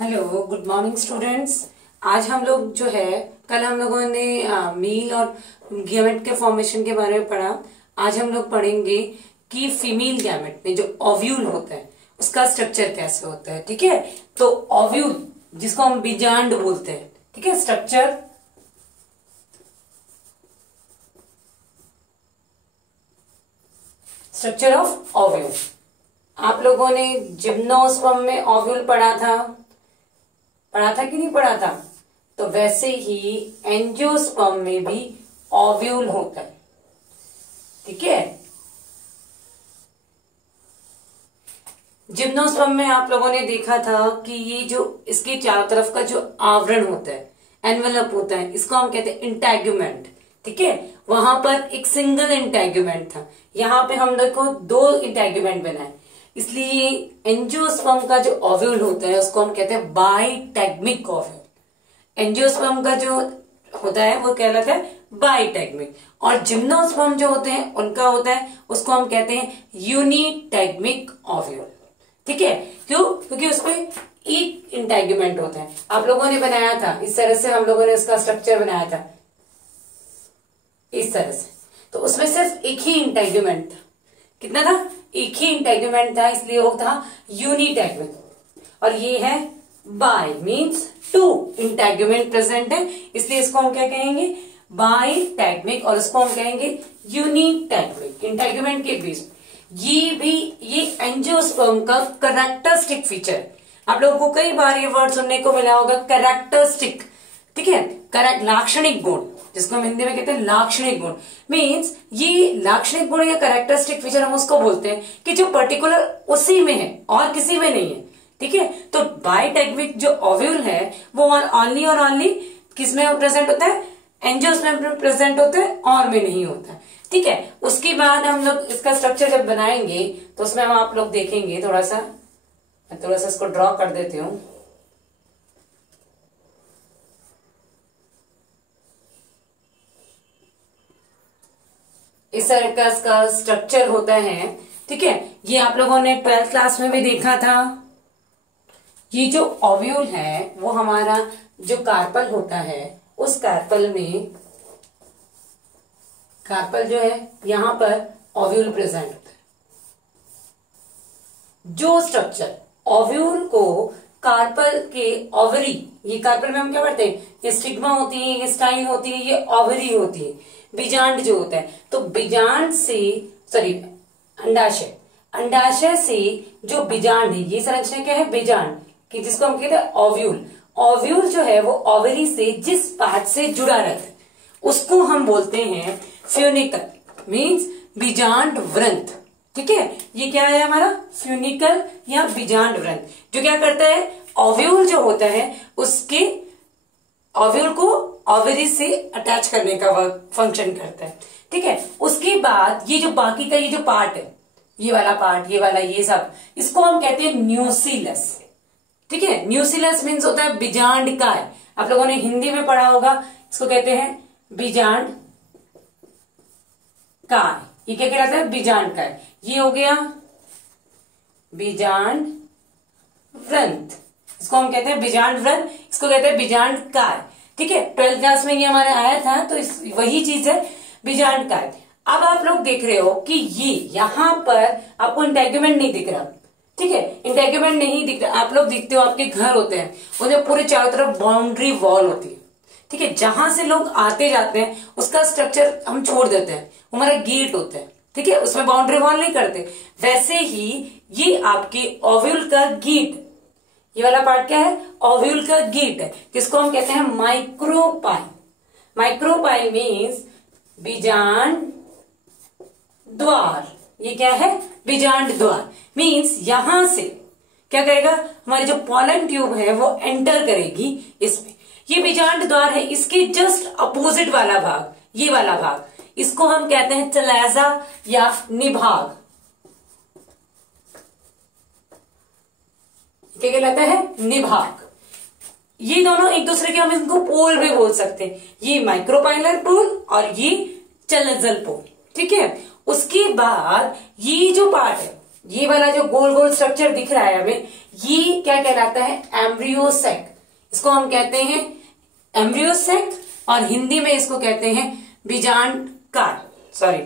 Hello, good morning students. आज हम लोग जो है, कल हम लोगों ने मील और गैमेट के फॉर्मेशन के बारे में पढ़ा। आज हम लोग पढ़ेंगे कि फीमेल गैमेट में जो ओव्यूल होता है उसका स्ट्रक्चर कैसे होता है। ठीक है, तो ओव्यूल जिसको हम बीजांड बोलते हैं, ठीक है, स्ट्रक्चर ऑफ ओव्यूल। आप लोगों ने जिम्नोस्पर्म में ओव्यूल पढ़ा था कि नहीं पढ़ा था? तो वैसे ही एंजियोस्पर्म में भी ओव्यूल होता है। ठीक है, जिम्नोस्पर्म में आप लोगों ने देखा था कि ये जो इसके चारों तरफ का जो आवरण होता है, एनवेलप होता है, इसको हम कहते हैं इंटैग्यूमेंट। ठीक है, वहां पर एक सिंगल इंटैग्यूमेंट था, यहाँ पे हम देखो दो इंटैग्यूमेंट बनाए, इसलिए एंजियोस्पर्म का जो ओव्यूल होता है उसको हम कहते हैं बाइटैग्मिक ओव्यूल। एंजियोस्पर्म का जो होता है वो कहलाता है बाइटैग्मिक, और जिम्नोस्पर्म जो होते हैं उनका होता है, उसको हम कहते हैं यूनिटैग्मिक ओव्यूल। ठीक है, क्यों? क्योंकि उसमें एक इंटैग्यूमेंट होता है। आप लोगों ने बनाया था इस तरह से, हम लोगों ने इसका स्ट्रक्चर बनाया था इस तरह से, तो उसमें सिर्फ एक ही इंटैग्यूमेंट था। कितना था? एक ही इंटैग्यूमेंट था, इसलिए वो था यूनिटैग्मिक। और ये है बाई, मीन्स टू इंटैग्यूमेंट प्रेजेंट है, इसलिए इसको हम क्या कहेंगे? बाइटैग्मिक। और इसको हम कहेंगे यूनिटैग्मिक। इंटैग्यूमेंट के बीच ये एंजियोस्पर्म का कैरेक्टरिस्टिक फीचर है। आप लोगों को कई बार ये वर्ड सुनने को मिला होगा, कैरेक्टरिस्टिक। ठीक है, लाक्षणिक गुण, जिसको हम हिंदी में कहते हैं लाक्षणिक गुण। मीन्स ये लाक्षणिक गुण या कैरेक्टरिस्टिक फीचर हम उसको बोलते हैं कि जो पर्टिकुलर उसी में है और किसी में नहीं है। ठीक है, तो बाइटैग्मिक जो ओव्यूल है वो ओनली और ओनली किस में प्रेजेंट होता है? एंजियोस्पर्म में प्रेजेंट होता है, और में नहीं होता है। ठीक है, उसके बाद हम लोग इसका स्ट्रक्चर जब बनाएंगे तो उसमें हम आप लोग देखेंगे, थोड़ा सा इसको ड्रॉ कर देती हूं। इस तरह का इसका स्ट्रक्चर होता है। ठीक है, ये आप लोगों ने 12th क्लास में भी देखा था। ये जो ओव्यूल है वो हमारा जो कार्पल होता है, उस कार्पल में, कार्पल जो है यहां पर ओव्यूल प्रेजेंट होता है। जो स्ट्रक्चर ओव्यूल को कार्पल के ओवरी, ये कार्पल में हम क्या करते हैं? ये स्टिग्मा होती है, ये स्टाइल होती है, ये ओवरी होती है, बीजांड जो होता है। तो बीजांड से, सॉरी, अंडाशय से जो बीजांड है, ये संरचना क्या है? बीजांड कि जिसको हम कहते हैं ओव्यूल। ओव्यूल जो है वो ओवरी से जिस पार्ट से जुड़ा रहता है उसको हम बोलते हैं फ्यूनिकल, मीन्स बीजांड व्रंथ। ठीक है, ये क्या है हमारा? फ्यूनिकल या बीजांड व्रंथ, जो क्या करता है? ओव्यूल जो होता है उसके ओव्यूल को ओवरी से अटैच करने का फंक्शन करता है। ठीक है, उसके बाद ये जो बाकी का ये जो पार्ट है, ये वाला पार्ट, ये वाला, ये सब, इसको हम कहते हैं न्यूसिलस। ठीक है, न्यूसिलस मीन्स होता है बीजांड काय। आप लोगों ने हिंदी में पढ़ा होगा, इसको कहते हैं बीजांड काय। ये क्या कहलाता है? बीजांड काय। ये हो गया बीजांड व्रंथ, इसको हम कहते हैं बीजांड व्रंथ, इसको कहते हैं बीजांड काय। ठीक है, 12th क्लास में ये हमारे आया था, तो वही चीज है बीजांड काय। अब आप लोग देख रहे हो कि ये यहां पर आपको इंटैग्यूमेंट नहीं दिख रहा। ठीक है, इंटैग्यूमेंट नहीं दिख रहा। आप लोग देखते हो आपके घर होते हैं, उन्हें पूरे चारों तरफ बाउंड्री वॉल होती है। ठीक है, जहां से लोग आते जाते हैं उसका स्ट्रक्चर हम छोड़ देते हैं, हमारा गेट होता है। ठीक है, उसमें बाउंड्री वॉल नहीं करते। वैसे ही ये आपके ओव्यूल का गेट, ये वाला पार्ट क्या है? ओव्यूल का गेट है, जिसको हम कहते हैं माइक्रोपाइल। माइक्रोपाइल मीन्स बीजांड द्वार। ये क्या है? बीजांड द्वार। मीन्स यहां से क्या करेगा? हमारी जो पॉलन ट्यूब है वो एंटर करेगी इसमें। ये बीजांड द्वार है, इसके जस्ट अपोजिट वाला भाग, ये वाला भाग, इसको हम कहते हैं चलैजा या निभाग। क्या कहलाता है? निभाग। ये दोनों एक दूसरे के, हम इनको पोल भी बोल सकते हैं, ये माइक्रोपाइलर पोल और ये चलजल पोल। ठीक है, उसके बाद ये जो पार्ट है ये वाला जो गोल गोल स्ट्रक्चर दिख रहा है हमें, ये क्या कहलाता है? Embryo sac. इसको हम कहते हैं एम्ब्रियो सैक, और हिंदी में इसको कहते हैं बीजांडकार। सॉरी,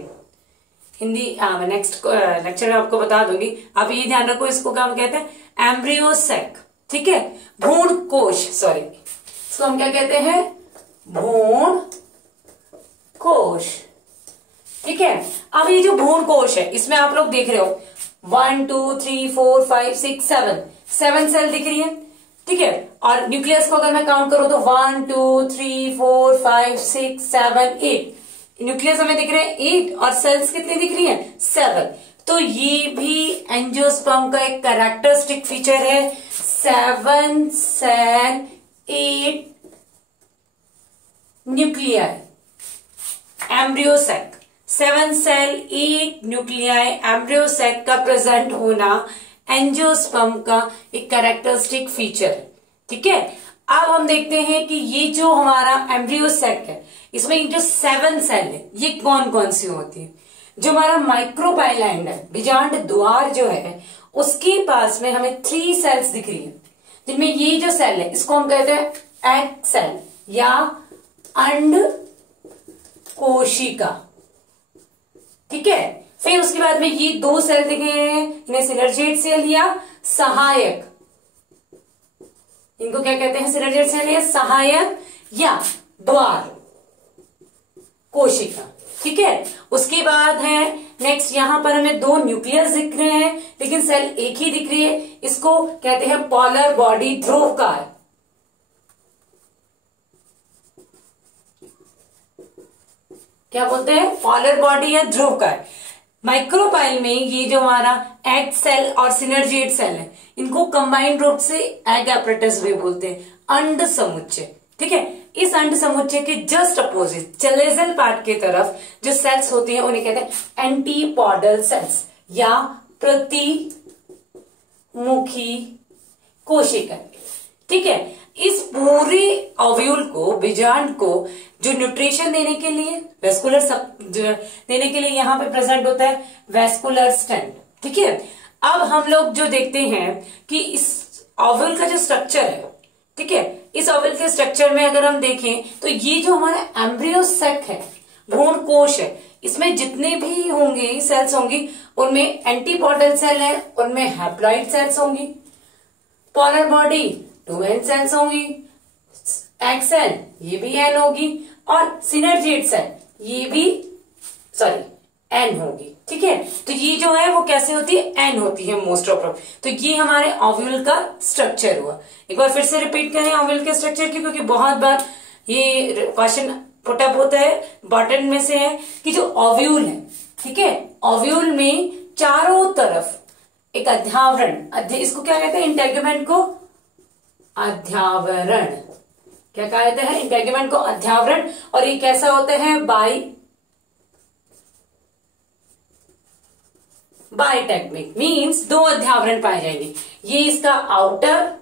हिंदी नेक्स्ट लेक्चर में आपको बता दूंगी, आप ये ध्यान रखो, इसको क्या हम कहते हैं? Embryo sac. ठीक है, भ्रूण कोश, सॉरी, इसको हम क्या कहते हैं? भ्रूण कोश। ठीक है, अब ये जो भ्रूण कोश है, इसमें आप लोग देख रहे हो 1 2 3 4 5 6 7 सेल दिख रही है। ठीक है, और न्यूक्लियस को अगर मैं काउंट करूं तो 1 2 3 4 5 6 7 8, न्यूक्लियस हमें दिख रहे हैं 8, और सेल्स कितनी दिख रही हैं? 7। तो ये भी एंजियोस्पर्म का एक कैरेक्टरिस्टिक फीचर है, 7 cell 8 nuclei, embryo sac. 7 cell 8 nuclei embryo sac का प्रेजेंट होना एंजियोस्पर्म का एक कैरेक्टरिस्टिक फीचर है। ठीक है, अब हम देखते हैं कि ये जो हमारा एम्ब्रियो सैक है, इसमें जो 7 सेल है, ये कौन कौन सी होती है? जो हमारा माइक्रोपाइलैंड है, बीजांड द्वार जो है, उसके पास में हमें 3 सेल्स दिख रही है, जिनमें ये जो सेल है, इसको हम कहते हैं एग सेल या अंड कोशिका। ठीक है, फिर उसके बाद में ये 2 सेल दिखे हैं, इन्हें सिनर्जिड सेल या सहायक, इनको क्या कहते हैं? सिनर्जिड सेल या सहायक या द्वार कोशिका। ठीक है, उसके बाद है नेक्स्ट, यहां पर हमें 2 न्यूक्लियस दिख रहे हैं, लेकिन सेल एक ही दिख रही है, इसको कहते हैं पॉलर बॉडी ध्रुवकार। क्या बोलते हैं? पॉलर बॉडी या ध्रुवकार। माइक्रोपाइल में ये जो हमारा एग सेल और सिनर्जिड सेल है, इनको कंबाइंड रूप से एग एपरेटस भी बोलते हैं, अंड समुच्चय। ठीक है, इस अंड समुच्चय के जस्ट अपोजिट चलेजल पार्ट की तरफ जो सेल्स होती हैं, उन्हें कहते हैं एंटीपोडल सेल्स या प्रतिमुखी कोशिका। ठीक है, इस पूरे ओव्यूल को, बीजांड को जो न्यूट्रिशन देने के लिए, वेस्कुलर देने के लिए यहाँ पे प्रेजेंट होता है वेस्कुलर स्टेंट। ठीक है, अब हम लोग जो देखते हैं कि इस ओव्यूल का जो स्ट्रक्चर है, ठीक है, इस ओव्यूल के स्ट्रक्चर में अगर हम देखें तो ये जो हमारा एम्ब्रियो सैक है, भ्रूण कोश है, इसमें जितने भी होंगे सेल्स होंगी, उनमें एंटीपोडल सेल है, उनमें हैप्लॉइड सेल्स होंगी, पॉलर बॉडी 2 एन सेल्स होंगी, एग सेल ये भी एन होगी, और सिनर्जिड सेल ये भी एन होगी। ठीक है, तो ये जो है वो कैसे होती है? एन होती है मोस्ट ऑफ। तो ये हमारे ओव्यूल का स्ट्रक्चर हुआ। एक बार फिर से रिपीट करें ओव्यूल के स्ट्रक्चर की, क्योंकि बहुत बार ये क्वेश्चन पुटअप होता है, इंपॉर्टेंट में से है कि जो ओव्यूल है, ठीक है, ओव्यूल में चारों तरफ एक अध्यावरण, इसको क्या कहते हैं? इंटेगुमेंट को अध्यावरण, क्या कहते हैं? इंटेगुमेंट को अध्यावरण। और ये कैसा होता है? बाइटेगमिक, मीन्स 2 अध्यावरण पाए जाएंगे, ये इसका आउटर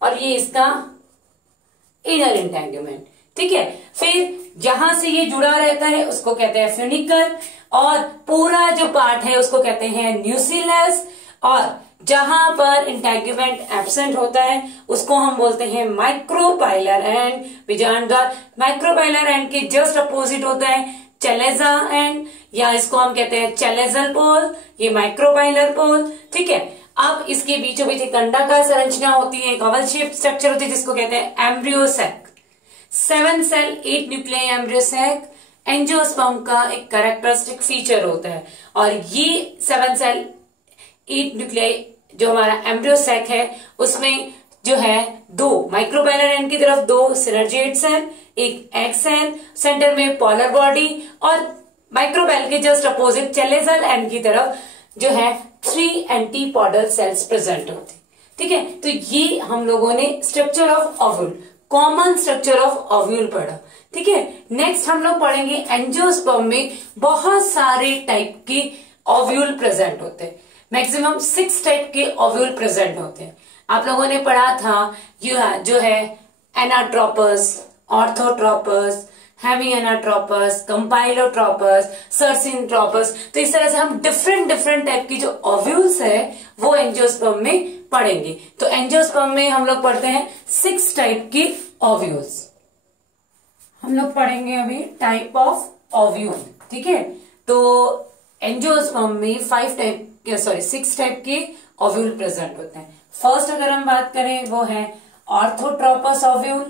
और ये इसका इनर इंटेगुमेंट। ठीक है, फिर जहां से ये जुड़ा रहता है उसको कहते हैं फ्यूनिकल, और पूरा जो पार्ट है उसको कहते हैं न्यूसिलस, और जहां पर इंटेगुमेंट एब्सेंट होता है उसको हम बोलते हैं माइक्रोपाइलर एंड। बीजांडद्वार माइक्रोपाइलर एंड के जस्ट अपोजिट होता है चलेजा एंड, या इसको हम कहते हैं चलेजल पोल, ये माइक्रोपाइलर पोल। ठीक है, अब इसके बीचों बीच एक अंडाकार संरचना होती है, एक ओवल शेप स्ट्रक्चर होती है, जिसको कहते हैं embryo sac. 7 cell 8 nuclei embryo sac angiosperm का एक कैरेक्टरिस्टिक फीचर होता है, और ये 7 सेल 8 न्यूक्लियाई जो हमारा एम्ब्रियो सैक है, उसमें जो है 2 माइक्रोपाइलर एंड की तरफ 2 सिनर्जिड सेल, एक एग सेल, सेंटर में पॉलर बॉडी, और माइक्रोपाइल के जस्ट अपोजिट चलेजल एंड की तरफ जो है 3 एंटीपोडल सेल्स प्रेजेंट होते। ठीक है, तो ये हम लोगों ने structure of ovule, common structure of ovule पढ़ा। ठीक है, नेक्स्ट हम लोग पढ़ेंगे एंजियोस्पर्म में बहुत सारे टाइप के ओव्यूल प्रेजेंट होते हैं, मैक्सिमम 6 टाइप के ओव्यूल प्रेजेंट होते हैं। आप लोगों ने पढ़ा था जो है एनाट्रोपस, ऑर्थोट्रोपस, हेमिएनाट्रोपस, कंपाइलोट्रोपस, सर्सिनट्रोपस। तो इस तरह से हम डिफरेंट डिफरेंट टाइप की जो ओव्यूल्स है वो एंजियोस्पर्म में पढ़ेंगे। तो एंजियोस्पर्म में हम लोग पढ़ते हैं 6 टाइप की ओव्यूल्स। हम लोग पढ़ेंगे अभी टाइप ऑफ ओव्यूल, ठीक है। तो एंजियोस्पर्म में 6 टाइप के ओव्यूल प्रेजेंट होते हैं। फर्स्ट अगर हम बात करें वो है orthotropous ovule,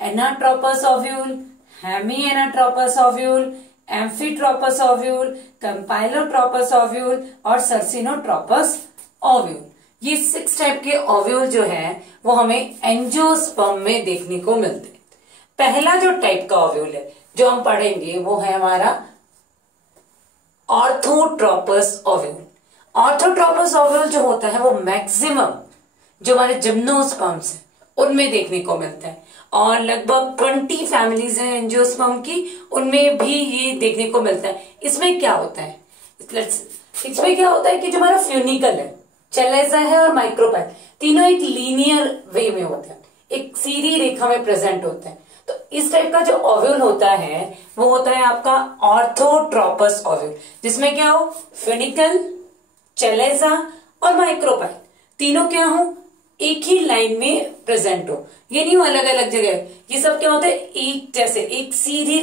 anatropous ovule, hemianatropous ovule, amphitropous ovule, campylotropous ovule और सर्सिनोट्रोपस ओव्यूल। ये 6 टाइप के ओव्यूल जो है वो हमें एंजियोस्पर्म में देखने को मिलते हैं। पहला जो टाइप का ओव्यूल है जो हम पढ़ेंगे वो है हमारा ऑर्थोट्रोपस ओव्यूल। ऑर्थोट्रोपस ओव्यूल जो होता है वो मैक्सिमम जो हमारे जिम्नोस्पर्म्स है उनमें देखने को मिलता है, और लगभग 20 फैमिलीज हैं एंजियोस्पर्म की, उनमें भी ये देखने को मिलता है। इसमें क्या होता है कि जो हमारा फ्यूनिकल है, चेलेजा है और माइक्रोपाइल, तीनों एक लीनियर वे में होते हैं, एक सीधी रेखा में प्रेजेंट होते हैं। तो इस टाइप का जो ओव्यूल होता है वो होता है आपका ऑर्थोट्रोपस ओव्यूल, जिसमें क्या हो, फ्यूनिकल, चेलेजा और माइक्रोपाइल तीनों क्या हो, एक ही लाइन में प्रेजेंट हो। ये नहीं हो अलग अलग जगह, ये सब क्या होता है एक जैसे एक सीधी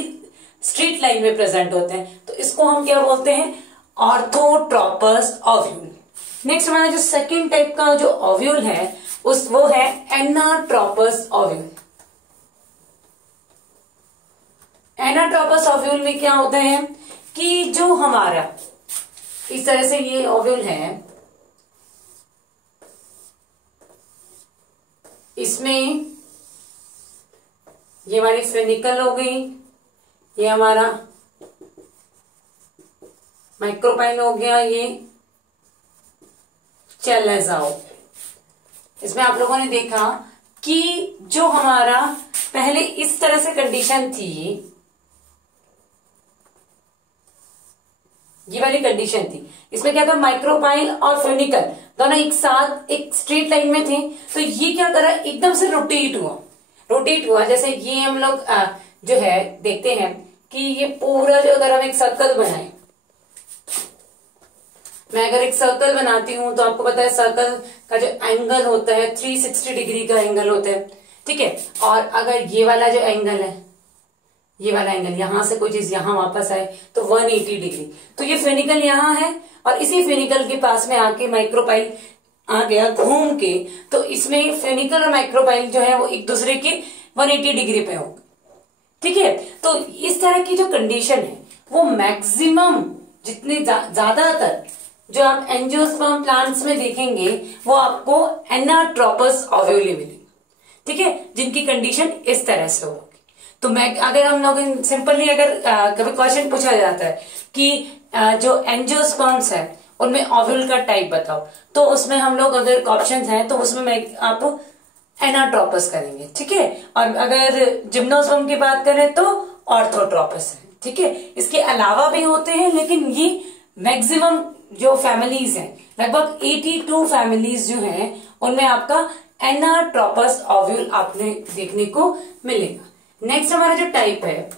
स्ट्रेट लाइन में प्रेजेंट होते हैं। तो इसको हम क्या बोलते हैं, ऑर्थोट्रोपस ओव्यूल। नेक्स्ट हमारा जो सेकंड टाइप का जो ओव्यूल है वो है एनाट्रोपस ओव्यूल। एनाट्रोपस ओव्यूल में क्या होता है कि जो हमारा इस तरह से ये ओव्यूल है, इसमें ये हमारी फेनिकल हो गई, ये हमारा माइक्रोपाइल हो गया, ये चेलेजा हो गया। इसमें आप लोगों ने देखा कि जो हमारा पहले इस तरह से कंडीशन थी, ये वाली कंडीशन थी, इसमें क्या था, माइक्रोपाइल और फेनिकल दोनों एक साथ एक स्ट्रेट लाइन में थे। तो ये क्या करा, एकदम से रोटेट हुआ। जैसे ये हम लोग जो है देखते हैं कि ये पूरा जो अगर हम एक सर्कल बनाए, मैं अगर एक सर्कल बनाती हूं तो आपको पता है सर्कल का जो एंगल होता है 360 डिग्री का एंगल होता है, ठीक है। और अगर ये वाला जो एंगल है, ये वाला एंगल यहां से कोई चीज यहां वापस आए तो 180 डिग्री। तो ये फेनिकल यहां है और इसी फेनिकल के पास में आके माइक्रोपाइल आ गया घूम के, तो इसमें फेनिकल और माइक्रोपाइल जो है वो एक दूसरे के 180 डिग्री पे होंगे, ठीक है। तो इस तरह की जो कंडीशन है वो मैक्सिमम जितने ज्यादातर जो आप एंजियोस्पर्म प्लांट्स में देखेंगे वो आपको एनाट्रोपस ओव्यूल मिलेंगे, ठीक है, जिनकी कंडीशन इस तरह से होगी। तो मैं अगर हम लोग सिंपली अगर कभी क्वेश्चन पूछा जाता है कि जो एंजियोस्पर्म्स है उनमें ओव्यूल का टाइप बताओ, तो उसमें हम लोग अगर ऑप्शंस हैं तो उसमें मैं आप एनाट्रोपस करेंगे, ठीक है। और अगर जिम्नोस्पर्म की बात करें तो ऑर्थोट्रोपस है, ठीक है। इसके अलावा भी होते हैं लेकिन ये मैक्सिमम जो फैमिलीज हैं, लगभग 82 फैमिलीज जो हैं उनमें आपका एनाट्रोपस ओव्यूल आपने देखने को मिलेगा। नेक्स्ट हमारा जो टाइप है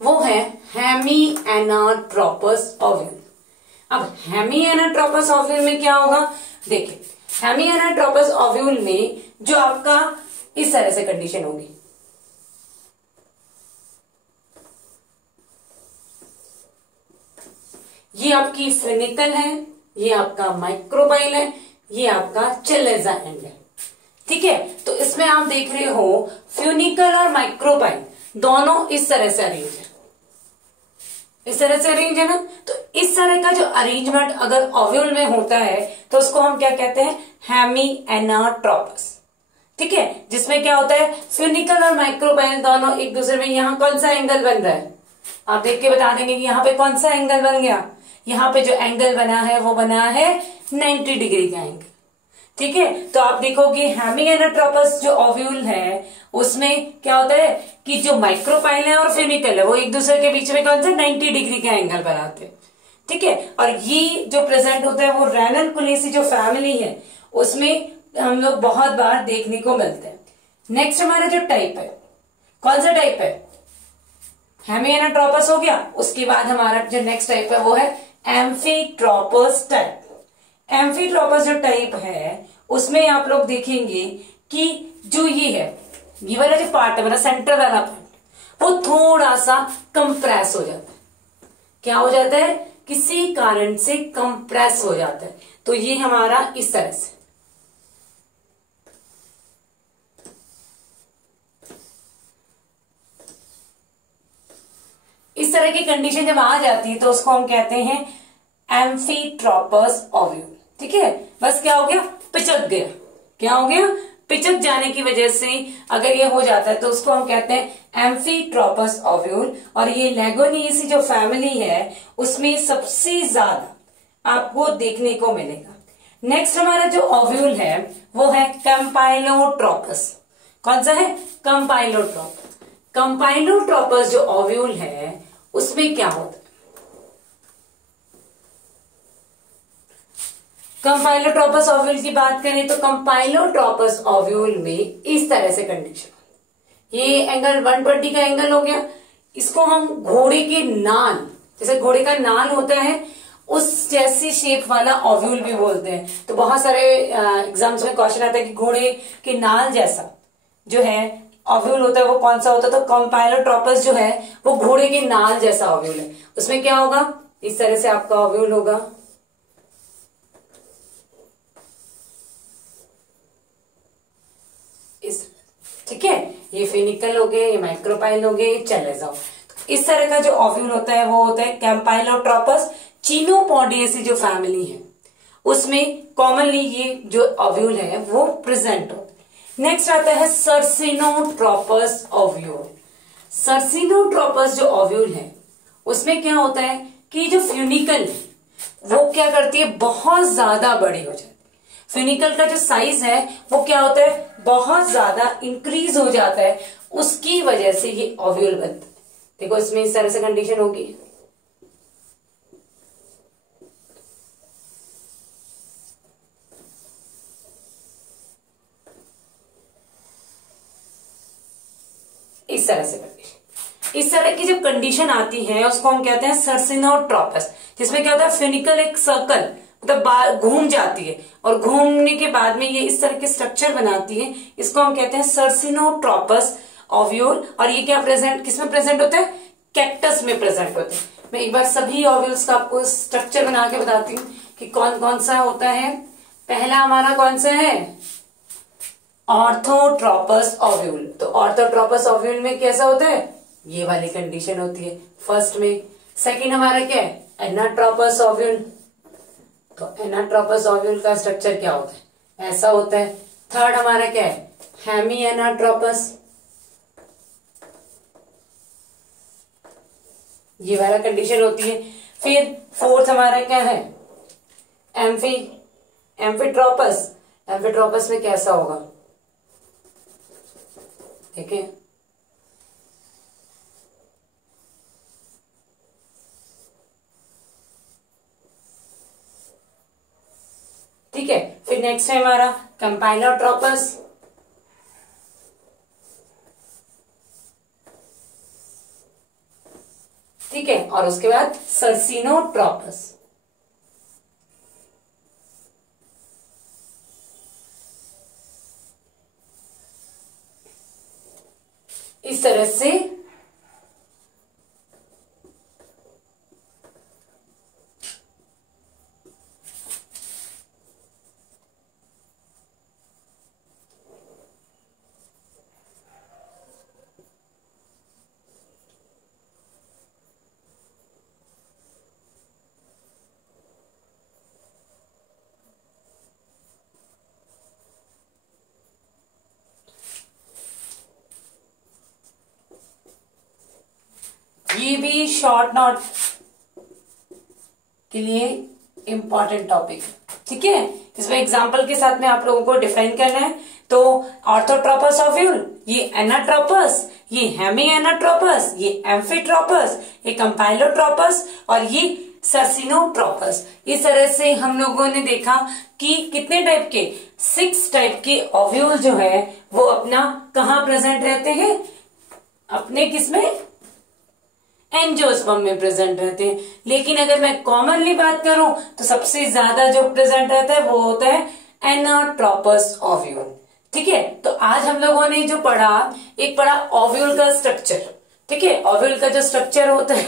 वो है हेमिएनाट्रोपस ओव्यूल। अब हेमिएनाट्रोपस ओव्यूल में क्या होगा, देखिए हेमिएनाट्रोपस ओव्यूल में जो आपका इस तरह से कंडीशन होगी, ये आपकी फेनिकल है, ये आपका माइक्रोपाइल है, ये आपका चेलेजा एंड है, ठीक है। तो इसमें आप देख रहे हो फ्यूनिकल और माइक्रोपाइल दोनों इस तरह से अरेंज है, इस तरह से अरेंज है ना। तो इस तरह का जो अरेंजमेंट अगर ओव्यूल में होता है तो उसको हम क्या कहते हैं, हेमिएनाट्रोपस, ठीक है। जिसमें क्या होता है, फ्यूनिकल और माइक्रोपाइल दोनों एक दूसरे में, यहां कौन सा एंगल बन रहा है आप देख के बता देंगे कि यहाँ पे कौन सा एंगल बन गया, यहाँ पे जो एंगल बना है वो बना है 90 डिग्री का एंगल, ठीक है। तो आप देखोगे हेमिएनाट्रोपस जो ओव्यूल है उसमें क्या होता है कि जो माइक्रोपाइल है और फेनिकल है वो एक दूसरे के बीच में कौन सा 90 डिग्री का एंगल बनाते हैं, ठीक है। और ये जो प्रेजेंट होता है वो रैननकुलेसी जो फैमिली है उसमें हम लोग बहुत बार देखने को मिलते हैं। नेक्स्ट हमारा जो टाइप है कौन सा टाइप है? हेमिएनाट्रोपस हो गया। उसके बाद हमारा जो नेक्स्ट टाइप है वो है एम्फीट्रोपस टाइप। एम्फीट्रोपस जो टाइप है उसमें आप लोग देखेंगे कि जो ये है, ये वाला जो पार्ट है, मतलब सेंटर वाला पार्ट, वो थोड़ा सा कंप्रेस हो जाता है। क्या हो जाता है? किसी कारण से कंप्रेस हो जाता है। तो ये हमारा इस तरह से, इस तरह की कंडीशन जब आ जाती है तो उसको हम कहते हैं एम्फीट्रोपस ओव्यूल। ठीक है, बस क्या हो गया? पिचक गया। क्या हो गया? पिचक जाने की वजह से अगर ये हो जाता है तो उसको हम कहते हैं एम्फीट्रोपस ओव्यूल। और ये लेगोनिएसी जो फैमिली है उसमें सबसे ज्यादा आपको देखने को मिलेगा। नेक्स्ट हमारा जो ओव्यूल है वो है कैम्पाइलोट्रोपस। कौन सा है? कैम्पाइलोट्रोपस। कैम्पाइलोट्रोपस जो ओव्यूल है उसमें क्या होता है? कंपाइलोट्रोपस ओव्यूल की बात करें तो कंपाइलोट्रोपस ओव्यूल में इस तरह से कंडीशन, ये एंगल 120 का एंगल हो गया। इसको हम घोड़े के नाल, जैसे घोड़े का नाल होता है उस जैसी शेप वाला ओव्यूल भी बोलते हैं। तो बहुत सारे एग्जाम्स में क्वेश्चन आता है कि घोड़े के नाल जैसा जो है ओव्यूल होता है वो कौन सा होता है? तो कंपाइलोट्रोपस जो है वो घोड़े के नाल जैसा ओव्यूल है। उसमें क्या होगा? इस तरह से आपका ओव्यूल होगा। ठीक है, ये फिनिकल हो गए, ये माइक्रोपाइल हो गए, चले जाओ। इस तरह का जो ओव्यूल होता है वो होता है कैम्पाइलोट्रोपस। चिनोपोडिएसी जो फैमिली है उसमें कॉमनली ये जो ओव्यूल है वो प्रेजेंट होता है। नेक्स्ट आता है सर्सिनोट्रोपस ओव्यूल। सर्सिनोट्रोपस जो ओव्यूल है उसमें क्या होता है कि जो फ्यूनिकल है वो क्या करती है? बहुत ज्यादा बड़ी हो जाती है। फ्यूनिकल का जो साइज है वो क्या होता है? बहुत ज्यादा इंक्रीज हो जाता है। उसकी वजह से ये ओव्यूल बनता है। देखो इसमें इस तरह से कंडीशन होगी। इस तरह से कंडीशन, इस तरह की जब कंडीशन आती है उसको हम कहते हैं सर्सिनोट्रोपस, जिसमें क्या होता है? फ्यूनिकल एक सर्कल मतलब घूम जाती है और घूमने के बाद में ये इस तरह के स्ट्रक्चर बनाती है। इसको हम कहते हैं सर्सिनोट्रोपस ओव्यूल। और ये क्या प्रेजेंट, किसमें प्रेजेंट होता है? कैक्टस में प्रेजेंट होता है। मैं एक बार सभी ओव्यूल्स का आपको स्ट्रक्चर बना के बताती हूँ कि कौन कौन सा होता है। पहला हमारा कौन सा है? Orthotropous ovule. तो ऑर्थोट्रोपस ओव्यूल में कैसा होता है? ये वाली कंडीशन होती है फर्स्ट में। सेकंड हमारा क्या है? Anatropous ovule. तो एनाट्रोपस ओव्यूल का स्ट्रक्चर क्या होता है? ऐसा होता है। थर्ड हमारा क्या है? हेमिएनाट्रोपस। ये वाला कंडीशन होती है। फिर फोर्थ हमारा क्या है? एम्फीट्रोपस। एम्फीट्रोपस में कैसा होगा? देखिए ठीक है। फिर नेक्स्ट है हमारा कंपाइलोट्रोपस। ठीक है, और उसके बाद सर्सिनोट्रोपस। इस तरह से ये भी शॉर्ट नोट के लिए इंपॉर्टेंट टॉपिक है। ठीक है, इसमें एग्जांपल के साथ में आप लोगों को डिफाइन करना है। तो ऑर्थोट्रोपस ओव्यूल, ये एनाट्रोपस, ये हेमिएनाट्रोपस, ये एम्फीट्रोपस, ये कंपाइलोट्रोपस और ये सर्सिनोट्रोपस। इस तरह से हम लोगों ने देखा कि कितने टाइप के 6 टाइप के ओव्यूल जो है वो अपना कहाँ प्रेजेंट रहते हैं? अपने किसमें, एंजियोस्पर्म में प्रेजेंट रहते हैं। लेकिन अगर मैं कॉमनली बात करूं तो सबसे ज्यादा जो प्रेजेंट रहता है वो होता है एनाट्रोपस ओव्यूल। ठीक है, तो आज हम लोगों ने जो पढ़ा, एक पढ़ा ओव्यूल का स्ट्रक्चर। ठीक है, ओव्यूल का जो स्ट्रक्चर होता है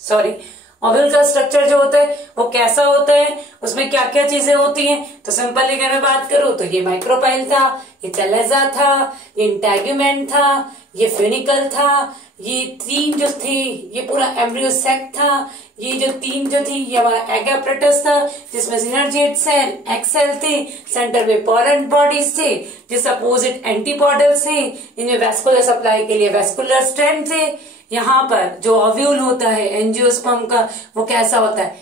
सॉरी, ओव्यूल का स्ट्रक्चर जो होता है वो कैसा होता है, उसमें क्या क्या चीजें होती हैं। तो सिंपली अगर मैं बात करूं तो ये माइक्रोपाइल था, ये चलेजा था, ये इंटैग्यूमेंट था, ये फ्यूनिकल था, ये तीन जो थी ये पूरा एम्ब्रियो सैक था, ये जो तीन जो थी ये हमारा एग apparatus था जिसमें सिनर्जिएट सेल, एक्स सेल थे, सेंटर में पोरेंट बॉडीज थे, जिस अपोजिट एंटीपोडल थे, इनमें वेस्कुलर सप्लाई के लिए वेस्कुलर स्ट्रैंड थे। यहाँ पर जो ओव्यूल होता है एंजियोस्पर्म का वो कैसा होता है,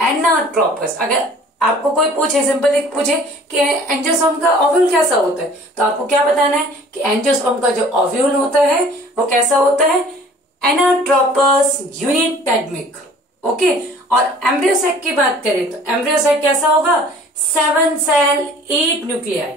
एनाट्रोपस। अगर आपको कोई पूछे, सिंपल एक पूछे कि एंजियोस्पर्म का ओव्यूल कैसा होता है, तो आपको क्या बताना है कि एंजियोस्पर्म का जो ओव्यूल होता है वो कैसा होता है, एनाट्रोपस यूनिटैग्मिक। ओके, और एम्ब्रियोसैक की बात करें तो एम्ब्रियोसैक कैसा होगा, 7 सेल 8 न्यूक्लियाई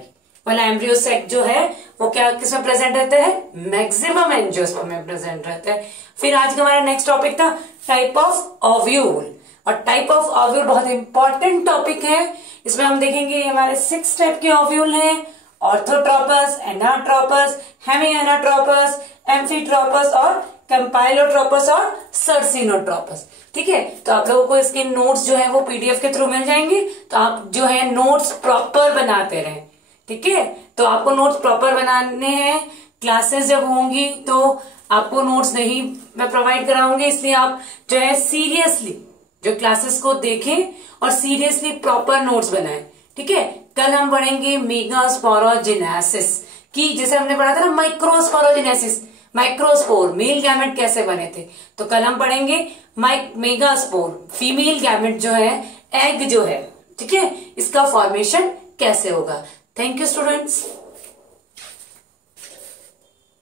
वाला एम्ब्रियोसैक जो है वो क्या किसमें प्रेजेंट रहता है, मैक्सिमम एंजियोस्पर्म में प्रेजेंट रहता है। फिर आज का हमारा नेक्स्ट टॉपिक था टाइप ऑफ ओव्यूल, और टाइप ऑफ ओव्यूल बहुत इंपॉर्टेंट टॉपिक है। इसमें हम देखेंगे हमारे 6 टाइप के ओव्यूल हैं, ऑर्थोट्रोपस, एनाट्रोपस, हेमी एनाट्रोपस, एम्फीट्रोपस और कंपाइलोट्रोपस और सर्सिनोट्रोपस। ठीक है, तो आप लोगों को इसके नोट्स जो है वो पीडीएफ के थ्रू मिल जाएंगे, तो आप जो है नोट्स प्रॉपर बनाते रहें। ठीक है, तो आपको नोट्स प्रॉपर बनाने हैं, क्लासेस जब होंगी तो आपको नोट्स नहीं मैं प्रोवाइड कराऊंगी, इसलिए आप जो है सीरियसली जो क्लासेस को देखें और सीरियसली प्रॉपर नोट्स बनाएं। ठीक है, कल हम पढ़ेंगे मेगास्पोरोजेनेसिस की, जैसे हमने पढ़ा था ना माइक्रोस्पोरोजेनेसिस, माइक्रोस्पोर मेल गैमेट कैसे बने थे, तो कल हम पढ़ेंगे मेगास्पोर फीमेल गैमेट जो है, एग जो है, ठीक है, इसका फॉर्मेशन कैसे होगा। Thank you students.